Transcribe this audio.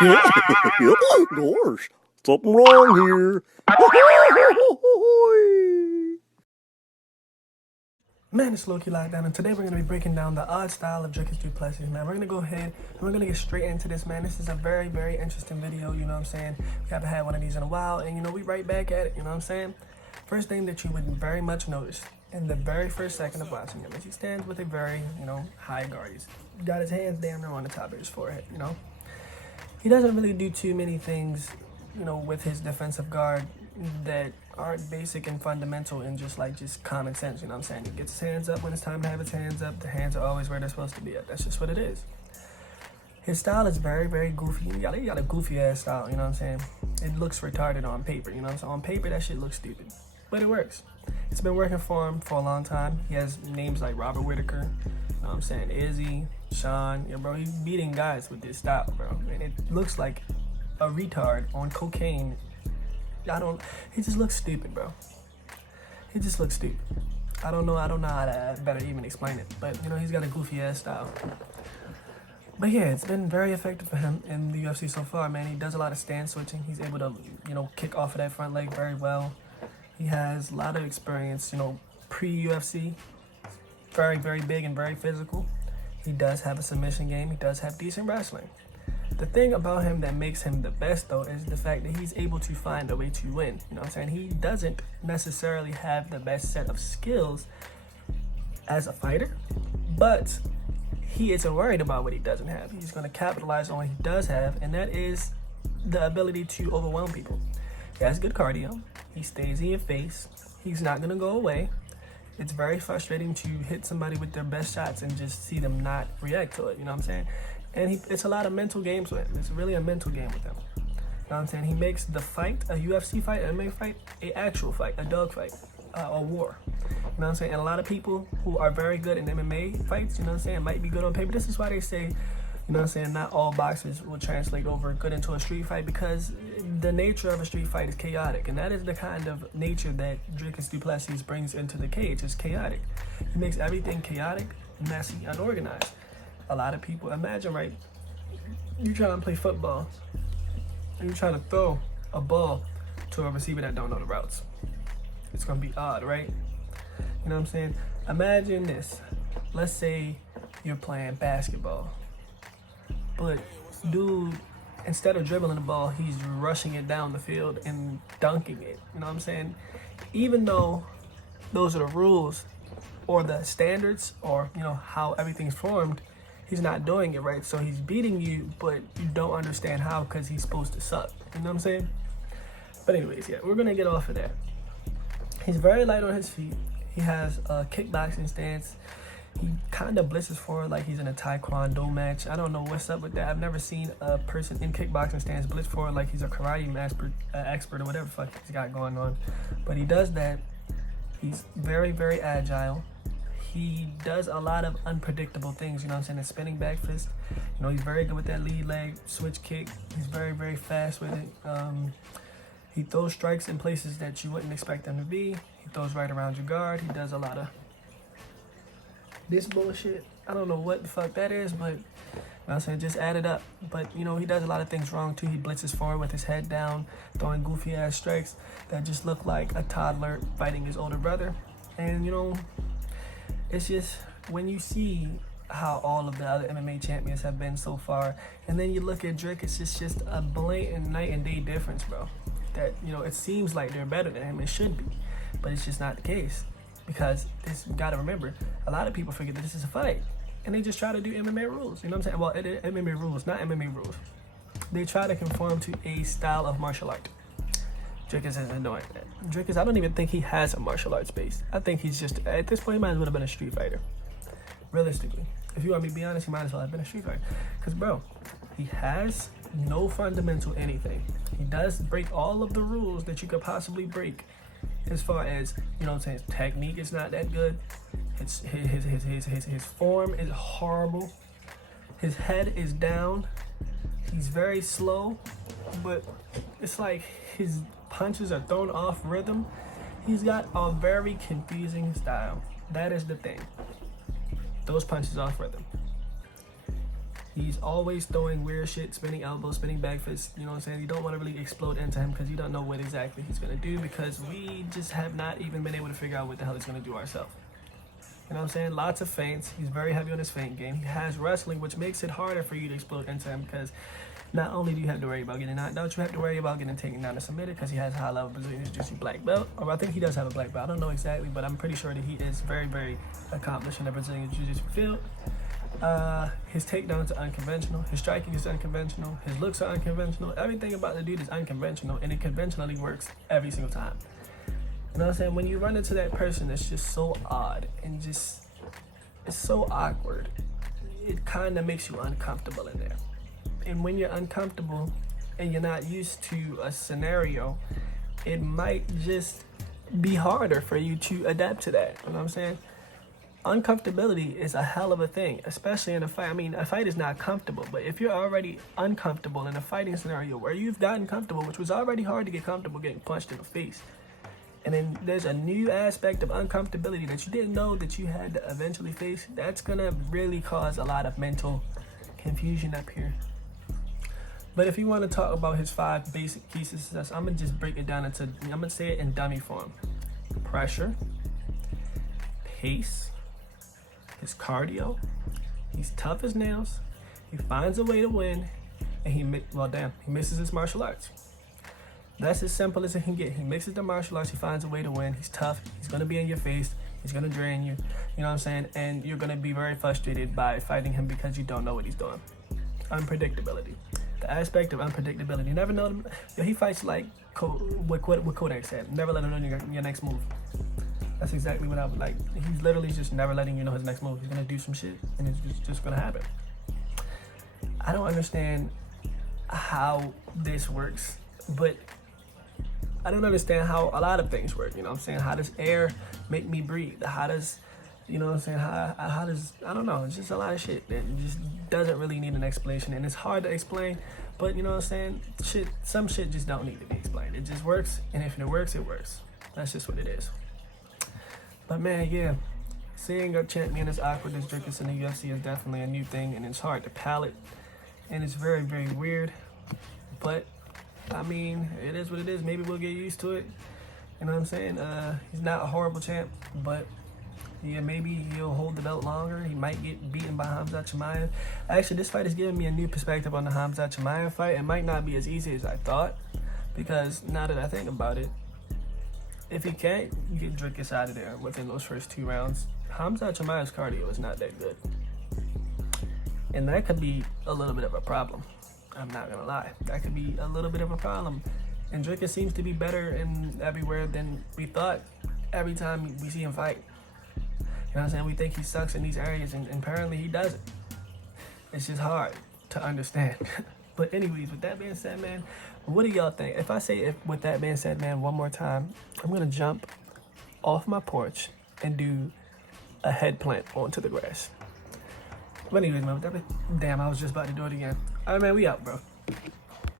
Gosh, something wrong here. Man, it's Loki Lockdown, and today we're going to be breaking down the odd style of DRICUS DUPLESIS, man. We're going to go ahead and we're going to get straight into this, man. This is a very, very interesting video, you know what I'm saying? We haven't had one of these in a while, and, you know, we right back at it, you know what I'm saying? First thing that you would very much notice in the very first second of watching him is he stands with a very, you know, high guard. He's got his hands damn near on the top of his forehead, you know? He doesn't really do too many things, you know, with his defensive guard that aren't basic and fundamental and just common sense, you know what I'm saying? He gets his hands up when it's time to have his hands up. The hands are always where they're supposed to be at. That's just what it is. His style is very, very goofy. He got a goofy ass style, you know what I'm saying? It looks retarded on paper, you know what I'm saying? On paper, that shit looks stupid, but it works. It's been working for him for a long time. He has names like Robert Whitaker, you know what I'm saying? Izzy, Sean, yeah, bro, he's beating guys with this style, bro. And it looks like a retard on cocaine. He just looks stupid, bro. He just looks stupid. I don't know how to better even explain it, but you know, he's got a goofy ass style. But yeah, it's been very effective for him in the UFC so far, man. He does a lot of stance switching. He's able to, you know, kick off of that front leg very well. He has a lot of experience, you know, pre-UFC. Very, very big and very physical. He does have a submission game. He does have decent wrestling. The thing about him that makes him the best, though, is the fact that he's able to find a way to win. You know what I'm saying? He doesn't necessarily have the best set of skills as a fighter, but he isn't worried about what he doesn't have. He's going to capitalize on what he does have, and that is the ability to overwhelm people. He has good cardio. He stays in your face. He's not going to go away. It's very frustrating to hit somebody with their best shots and just see them not react to it. You know what I'm saying? And it's a lot of mental games with him. It's really a mental game with him. You know what I'm saying? He makes the fight, a UFC fight, an MMA fight, a actual fight, a dog fight, a war. You know what I'm saying? And a lot of people who are very good in MMA fights, you know what I'm saying, might be good on paper. This is why they say, you know what I'm saying, not all boxers will translate over good into a street fight, because the nature of a street fight is chaotic. And that is the kind of nature that DRICUS DUPLESIS brings into the cage. It's chaotic. He makes everything chaotic, messy, unorganized. A lot of people, imagine, right, you trying to play football and you trying to throw a ball to a receiver that don't know the routes. It's going to be odd, right? You know what I'm saying? Imagine this. Let's say you're playing basketball, but dude, instead of dribbling the ball, he's rushing it down the field and dunking it. You know what I'm saying? Even though those are the rules or the standards or, you know, how everything's formed, he's not doing it right. So he's beating you, but you don't understand how, because he's supposed to suck. You know what I'm saying? But anyways, yeah, we're going to get off of that. He's very light on his feet. He has a kickboxing stance. He kind of blitzes forward like he's in a taekwondo match. I don't know what's up with that. I've never seen a person in kickboxing stance blitz forward like he's a karate expert or whatever the fuck he's got going on. But he does that. He's very, very agile. He does a lot of unpredictable things, you know what I'm saying? A spinning back fist. You know, he's very good with that lead leg switch kick. He's very, very fast with it. He throws strikes in places that you wouldn't expect them to be. He throws right around your guard. He does a lot of this bullshit. I don't know what the fuck that is, but you know what I'm saying, just add it up. But, you know, he does a lot of things wrong, too. He blitzes forward with his head down, throwing goofy-ass strikes that just look like a toddler fighting his older brother. And, you know, it's just, when you see how all of the other MMA champions have been so far, and then you look at DRICUS, it's just a blatant night and day difference, bro. That, you know, it seems like they're better than him. It should be, but it's just not the case. Because this, you gotta remember, a lot of people forget that this is a fight, and they just try to do MMA rules. You know what I'm saying? Well, MMA rules, not MMA rules. They try to conform to a style of martial art. DRICUS isn't doing that. DRICUS, I don't even think he has a martial arts base. I think he's just, at this point, he might as well have been a street fighter. Realistically. If you want me to be honest, he might as well have been a street fighter. Because, bro, he has no fundamental anything. He does break all of the rules that you could possibly break. As far as, you know what I'm saying, his technique is not that good. His form is horrible. His head is down. He's very slow, but it's like his punches are thrown off rhythm. He's got a very confusing style. That is the thing. Those punches off rhythm. He's always throwing weird shit, spinning elbows, spinning back fists. You know what I'm saying? You don't want to really explode into him because you don't know what exactly he's going to do, because we just have not even been able to figure out what the hell he's going to do ourselves. You know what I'm saying? Lots of feints. He's very heavy on his feint game. He has wrestling, which makes it harder for you to explode into him, because not only do you have to worry about getting knocked out, you have to worry about getting taken down and submitted, because he has high level Brazilian Jiu-Jitsu black belt. Or I think he does have a black belt. I don't know exactly, but I'm pretty sure that he is very, very accomplished in the Brazilian Jiu-Jitsu field. His takedowns are unconventional. His striking is unconventional. His looks are unconventional. Everything about the dude is unconventional, and it conventionally works every single time. You know what I'm saying? When you run into that person that's just so odd and just, it's so awkward, it kind of makes you uncomfortable in there. And when you're uncomfortable and you're not used to a scenario, it might just be harder for you to adapt to that. You know what I'm saying? Uncomfortability is a hell of a thing, especially in a fight. I mean, a fight is not comfortable, but if you're already uncomfortable in a fighting scenario where you've gotten comfortable, which was already hard to get comfortable getting punched in the face, and then there's a new aspect of uncomfortability that you didn't know that you had to eventually face, that's gonna really cause a lot of mental confusion up here. But if you want to talk about his 5 basic key to success, I'm gonna just break it down into, I'm gonna say it in dummy form. Pressure, pace, his cardio, he's tough as nails, he finds a way to win, and he misses his martial arts. That's as simple as it can get. He mixes the martial arts, he finds a way to win, he's tough, he's gonna be in your face, he's gonna drain you, you know what I'm saying? And you're gonna be very frustrated by fighting him because you don't know what he's doing. Unpredictability. The aspect of unpredictability. You never know him. Yo, he fights like what Kodak said. Never let him know your next move. That's exactly what I would like. He's literally just never letting you know his next move. He's gonna do some shit, and it's just gonna happen. I don't understand how this works, but I don't understand how a lot of things work. You know what I'm saying? How does air make me breathe? How does, you know what I'm saying? How does, I don't know. It's just a lot of shit that just doesn't really need an explanation, and it's hard to explain. But you know what I'm saying? Some shit just don't need to be explained. It just works, and if it works, it works. That's just what it is. But man, yeah, seeing a champion as awkward as DRICUS in the UFC is definitely a new thing, and it's hard to palate, and it's very, very weird. But I mean, it is what it is. Maybe we'll get used to it. You know what I'm saying? He's not a horrible champ, but yeah, maybe he'll hold the belt longer. He might get beaten by Khamzat Chimaev. Actually, this fight is giving me a new perspective on the Khamzat Chimaev fight. It might not be as easy as I thought, because now that I think about it, if he can't get DRICUS out of there within those first 2 rounds, Khamzat Chimaev's cardio is not that good. And that could be a little bit of a problem. I'm not gonna lie. That could be a little bit of a problem. And DRICUS seems to be better in everywhere than we thought every time we see him fight. You know what I'm saying? We think he sucks in these areas, and apparently he doesn't. It's just hard to understand. But anyways, with that being said, man, what do y'all think? If I say with that being said, man, one more time, I'm gonna jump off my porch and do a head plant onto the grass. But anyways, man, damn, I was just about to do it again. All right, man, we out, bro.